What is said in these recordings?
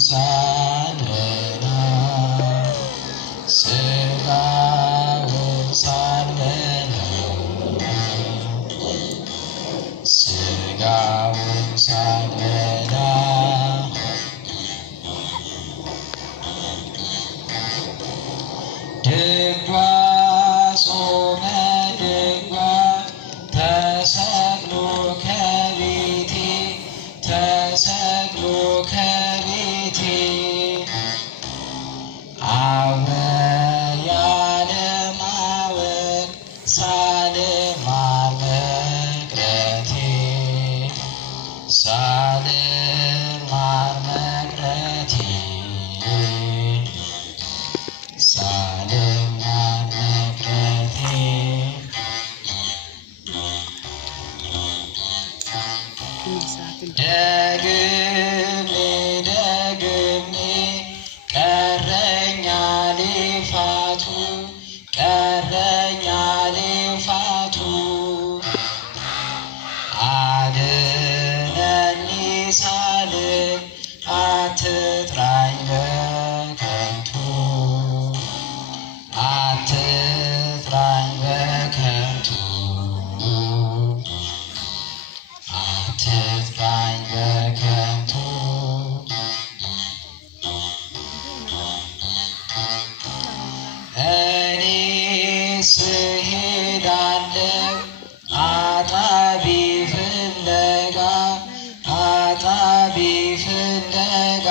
ሳልበላ ስጋውን ሳልበላ ስጋውን ሳልበላ ድጓ ጾመ ድጓ ተሰቅሎ ከቤቴ ተሰቅሎ ከቤቴ አወ ያለማወቅ ሳልማር መቅረቴ ሳልማር መቅረቴ ሳልማር መቅረቴ ደግሜ ደግሜ ቀረኛ ልፋቱ ቀረኛ ልፋቱ አድነኒ ሳልል አትጥራኝ በከንቱ አትጥራኝ በከንቱ አትጥራኝ በከንቱ እኔስ እሄዳለሁ አጣቢ ፍለጋ አጣቢ ፍለጋ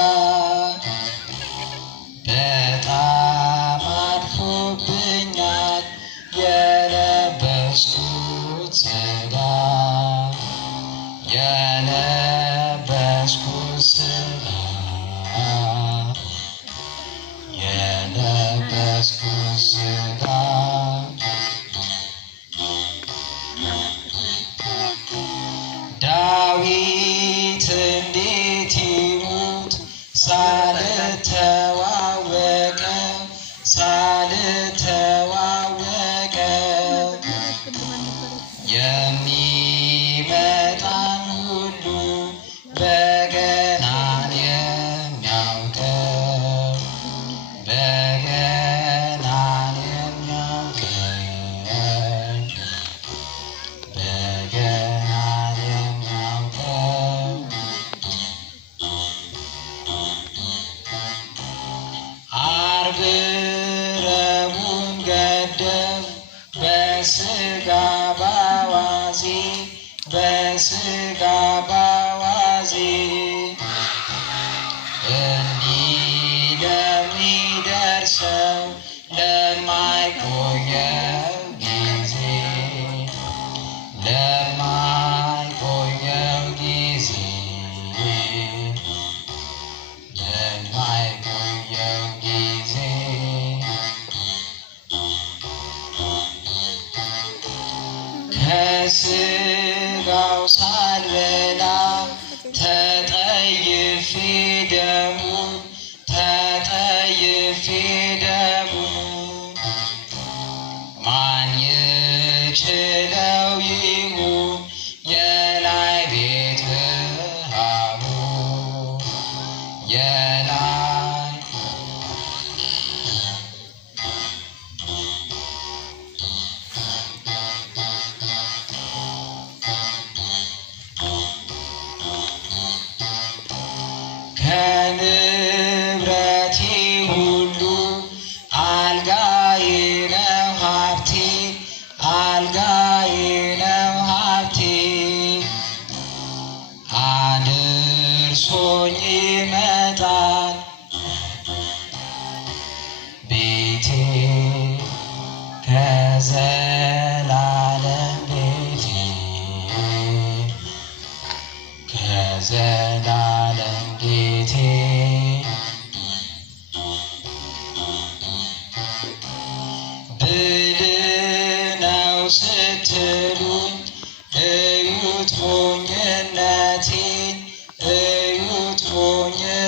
በጣም አድፎብኛል የለበስኩት ሥጋ የለበስኩት ሥጋ የለበስኩት ሥጋ ዳዊት እንዴት ይሙት ሳልተዋወቀው ሳልተዋወቀው የሚመጣን ሁሉ በገናን የሚያውቀው በገናን የሚያውቀው በገናን የሚያውቀው ዓርብ ረቡዕን ገደብ በሥጋ ባዋዜ በሥጋ ባዋዜ እንዲህ ለሚደርሰው ለማይቆየው ጊዜ ለማይቆየው ጊዜ ለማይቆየው ጊዜ ከሥጋው ሳልበላ ተጠይፌ ደሙን ተጠይፌ ደሙን ማን ይችለው ይሁን የላይ ቤት ረሃቡ የላይ ከንብረቴ ሁሉ አልጋዬ ነው ሀብቴ አልጋዬ ነው ሀብቴ አድርሶኝ ይመጣል ቤቴ ከዘላለም ቤቴ ከዘላለም ቤቴ ብልህ ነው ስትሉኝ እዩት ሞኝነቴን እዩት ሞኝነቴን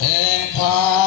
እንኳን